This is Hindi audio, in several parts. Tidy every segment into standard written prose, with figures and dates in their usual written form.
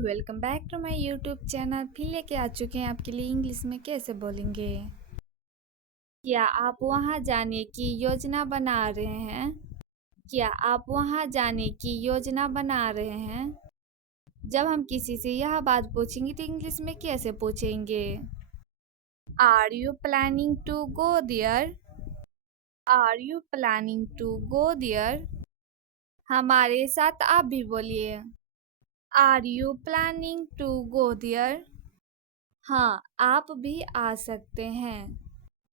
Welcome back to my YouTube channel. फिर लेके आ चुके हैं आपके लिए इंग्लिश में कैसे बोलेंगे। क्या आप वहां जाने की योजना बना रहे हैं? क्या आप वहां जाने की योजना बना रहे हैं? जब हम किसी से यह बात पूछेंगे तो इंग्लिश में कैसे पूछेंगे? Are you planning to go there? Are you planning to go there? हमारे साथ आप भी बोलिए। Are you planning to go there? हाँ, आप भी आ सकते हैं।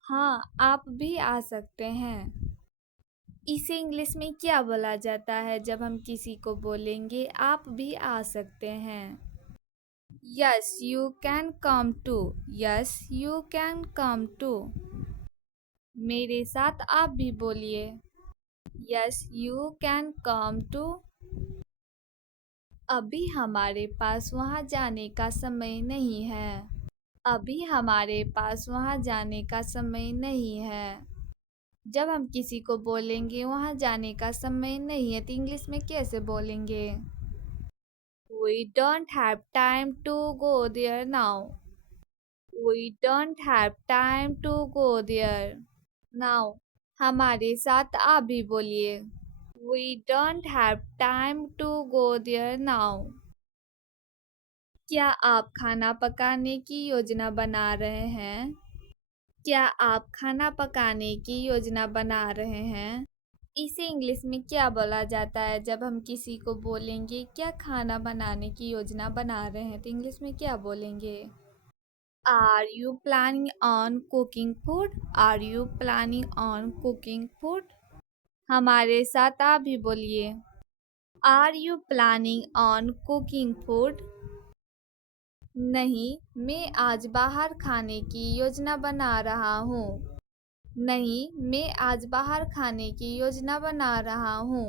हाँ, आप भी आ सकते हैं। इसे इंग्लिश में क्या बोला जाता है जब हम किसी को बोलेंगे आप भी आ सकते हैं? Yes you can come too. Yes you can come too. मेरे साथ आप भी बोलिए। Yes you can come too. अभी हमारे पास वहाँ जाने का समय नहीं है। अभी हमारे पास वहाँ जाने का समय नहीं है। जब हम किसी को बोलेंगे वहाँ जाने का समय नहीं है तो इंग्लिश में कैसे बोलेंगे? We don't have time to go there now. We don't have time to go there now. हमारे साथ आप भी बोलिए। We don't have time to go there now. क्या आप खाना पकाने की योजना बना रहे हैं? क्या आप खाना पकाने की योजना बना रहे हैं? इसे इंग्लिश में क्या बोला जाता है जब हम किसी को बोलेंगे क्या खाना बनाने की योजना बना रहे हैं तो इंग्लिश में क्या बोलेंगे? Are you planning on cooking food? Are you planning on cooking food? हमारे साथ आप भी बोलिए। Are you planning on cooking food? नहीं, मैं आज बाहर खाने की योजना बना रहा हूँ। नहीं, मैं आज बाहर खाने की योजना बना रहा हूँ।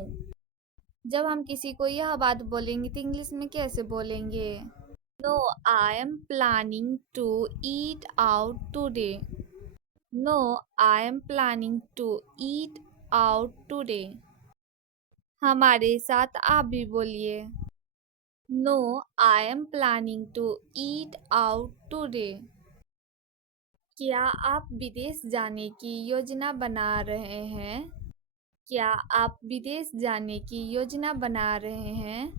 जब हम किसी को यह बात बोलेंगे तो इंग्लिश में कैसे बोलेंगे? No I am planning to eat out today. No I am planning to eat out today. हमारे साथ आप भी बोलिए। No I am planning to eat out today. क्या आप विदेश जाने की योजना बना रहे हैं? क्या आप विदेश जाने की योजना बना रहे हैं?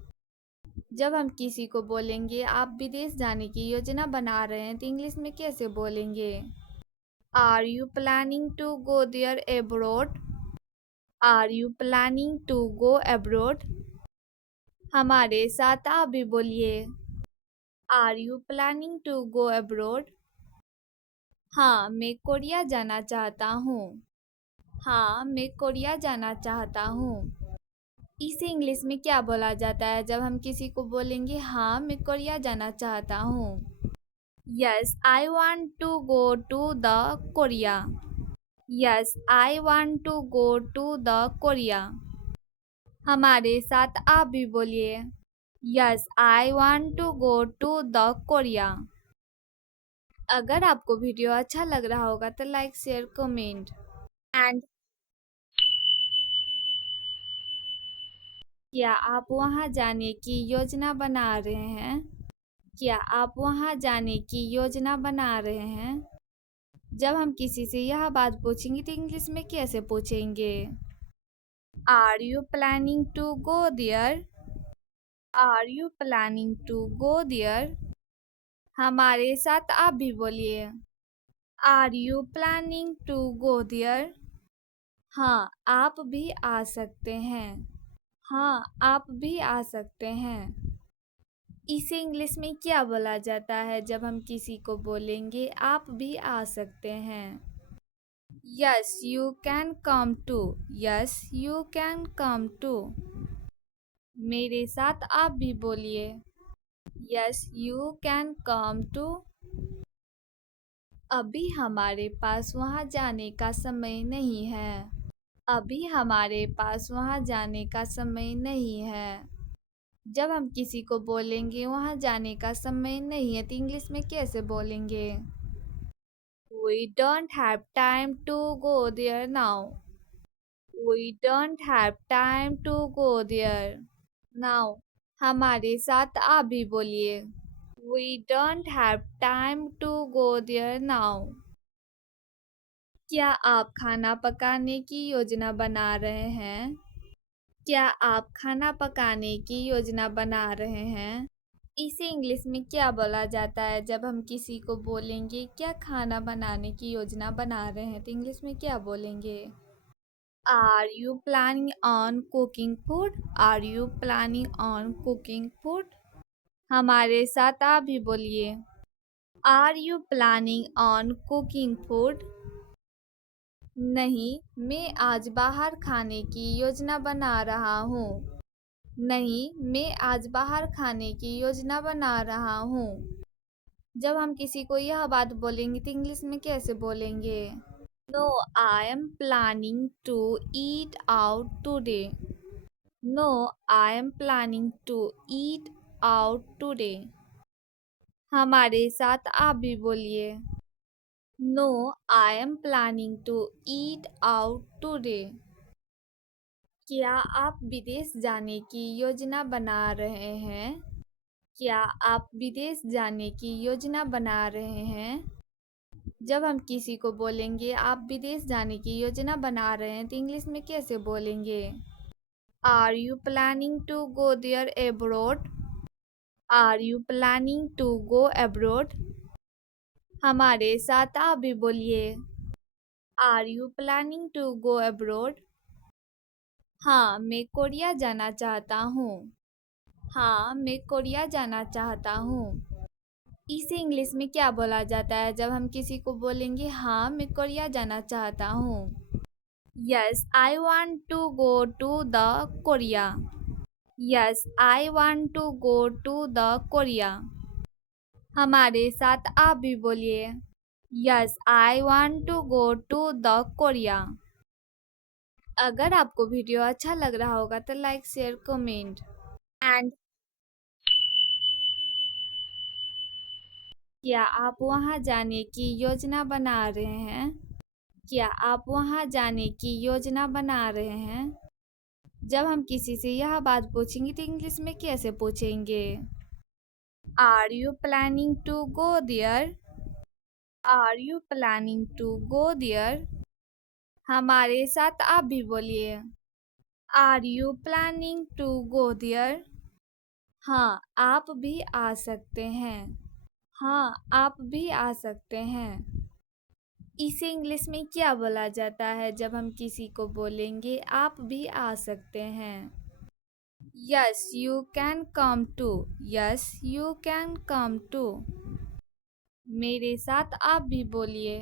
जब हम किसी को बोलेंगे आप विदेश जाने की योजना बना रहे हैं तो इंग्लिश में कैसे बोलेंगे? Are you planning to go there abroad? Are you planning to go abroad? हमारे साथ आप भी बोलिए। Are you planning to go abroad? हाँ, मैं कोरिया जाना चाहता हूँ। हाँ, मैं कोरिया जाना चाहता हूँ। इसे इंग्लिश में क्या बोला जाता है जब हम किसी को बोलेंगे हाँ मैं कोरिया जाना चाहता हूँ? Yes I want to go to the Korea. Yes I want to go to the Korea. हमारे साथ आप भी बोलिए। Yes I want to go to the Korea. अगर आपको वीडियो अच्छा लग रहा होगा तो लाइक शेयर कमेंट एंड क्या आप वहां जाने की योजना बना रहे हैं? क्या आप वहां जाने की योजना बना रहे हैं? जब हम किसी से यह बात पूछेंगे तो इंग्लिश में कैसे पूछेंगे? Are you planning to go there? Are you planning to go there? हमारे साथ आप भी बोलिए। Are you planning to go there? हाँ, आप भी आ सकते हैं। हाँ, आप भी आ सकते हैं। इसे इंग्लिश में क्या बोला जाता है जब हम किसी को बोलेंगे आप भी आ सकते हैं? Yes you can come too. Yes you can come too. मेरे साथ आप भी बोलिए। Yes you can come too. अभी हमारे पास वहाँ जाने का समय नहीं है। अभी हमारे पास वहाँ जाने का समय नहीं है। जब हम किसी को बोलेंगे वहाँ जाने का समय नहीं है तो इंग्लिश में कैसे बोलेंगे? We don't have time to go there now. We don't have time to go there now. हमारे साथ आप भी बोलिए। We don't have time to go there now. क्या आप खाना पकाने की योजना बना रहे हैं? क्या आप खाना पकाने की योजना बना रहे हैं? इसे इंग्लिश में क्या बोला जाता है जब हम किसी को बोलेंगे क्या खाना बनाने की योजना बना रहे हैं, तो इंग्लिश में क्या बोलेंगे? Are you planning on cooking food? Are you planning on cooking food? हमारे साथ आप भी बोलिए। Are you planning on cooking food? नहीं, मैं आज बाहर खाने की योजना बना रहा हूँ। नहीं, मैं आज बाहर खाने की योजना बना रहा हूँ। जब हम किसी को यह बात बोलेंगे तो इंग्लिश में कैसे बोलेंगे? No, I am planning to eat out today. No, I am planning to eat out today. हमारे साथ आप भी बोलिए। No, I am planning to eat out today. क्या आप विदेश जाने की योजना बना रहे हैं? क्या आप विदेश जाने की योजना बना रहे हैं? जब हम किसी को बोलेंगे आप विदेश जाने की योजना बना रहे हैं तो इंग्लिश में कैसे बोलेंगे? Are you planning to go there abroad? Are you planning to go abroad? हमारे साथ आप भी बोलिए। Are you planning to go abroad? हाँ, मैं कोरिया जाना चाहता हूँ। हाँ, मैं कोरिया जाना चाहता हूँ। इसे इंग्लिश में क्या बोला जाता है जब हम किसी को बोलेंगे हाँ मैं कोरिया जाना चाहता हूँ? Yes, I want to go to the Korea. Yes, I want to go to the Korea. हमारे साथ आप भी बोलिए। Yes, I want to go to the Korea. अगर आपको वीडियो अच्छा लग रहा होगा तो लाइक शेयर कमेंट एंड क्या आप वहां जाने की योजना बना रहे हैं? क्या आप वहां जाने की योजना बना रहे हैं? जब हम किसी से यह बात पूछेंगे तो इंग्लिश में कैसे पूछेंगे? Are you planning to go there? Are you planning to go there? हमारे साथ आप भी बोलिए। Are you planning to go there? हाँ, आप भी आ सकते हैं। हाँ, आप भी आ सकते हैं। इसे इंग्लिश में क्या बोला जाता है जब हम किसी को बोलेंगे आप भी आ सकते हैं? Yes, you can come too. Yes, you can come too. मेरे साथ आप भी बोलिए।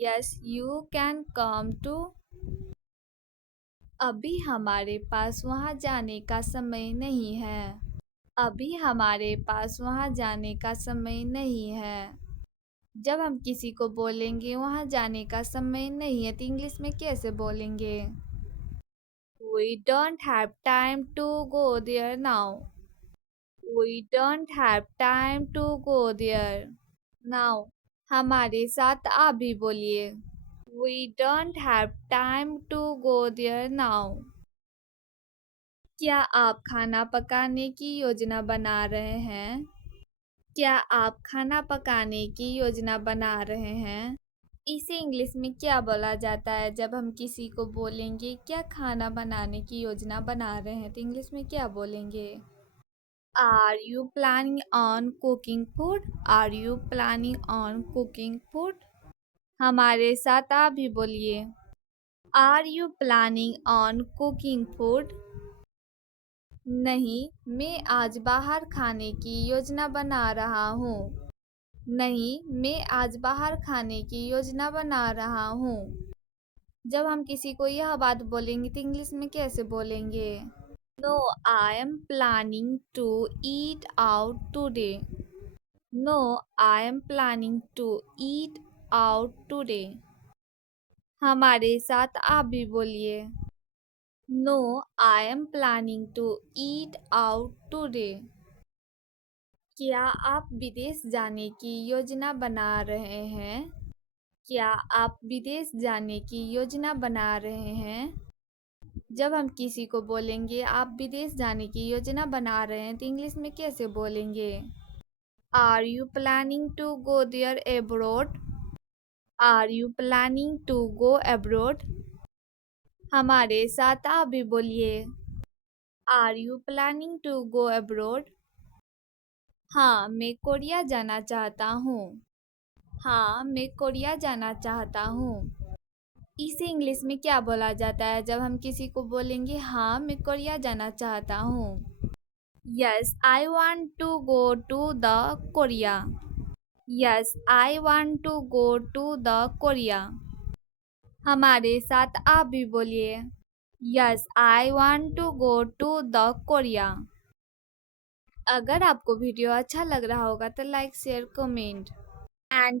Yes, you can come too. अभी हमारे पास वहाँ जाने का समय नहीं है। अभी हमारे पास वहाँ जाने का समय नहीं है। जब हम किसी को बोलेंगे वहाँ जाने का समय नहीं है तो इंग्लिश में कैसे बोलेंगे? We don't have time to go there now. We don't have time to go there now. हमारे साथ आप भी बोलिए। We don't have time to go there now. क्या आप खाना पकाने की योजना बना रहे हैं? क्या आप खाना पकाने की योजना बना रहे हैं? इसे इंग्लिश में क्या बोला जाता है जब हम किसी को बोलेंगे क्या खाना बनाने की योजना बना रहे हैं, तो इंग्लिश में क्या बोलेंगे? Are you planning on cooking food? Are you planning on cooking food? हमारे साथ आप भी बोलिए। Are you planning on cooking food? नहीं, मैं आज बाहर खाने की योजना बना रहा हूँ। नहीं, मैं आज बाहर खाने की योजना बना रहा हूँ। जब हम किसी को यह बात बोलेंगे तो इंग्लिश में कैसे बोलेंगे? No, I am planning to eat out today. No, I am planning to eat out today. हमारे साथ आप भी बोलिए। No, I am planning to eat out today. क्या आप विदेश जाने की योजना बना रहे हैं? क्या आप विदेश जाने की योजना बना रहे हैं? जब हम किसी को बोलेंगे आप विदेश जाने की योजना बना रहे हैं तो इंग्लिश में कैसे बोलेंगे? Are you planning to go there abroad? Are you planning to go abroad? हमारे साथ आप भी बोलिए। Are you planning to go abroad? हाँ, मैं कोरिया जाना चाहता हूँ। हाँ, मैं कोरिया जाना चाहता हूँ। इसे इंग्लिश में क्या बोला जाता है जब हम किसी को बोलेंगे हाँ मैं कोरिया जाना चाहता हूँ? Yes I want to go to the Korea. Yes I want to go to the Korea. हमारे साथ आप भी बोलिए। Yes I want to go to the Korea. अगर आपको वीडियो अच्छा लग रहा होगा तो लाइक शेयर कमेंट एंड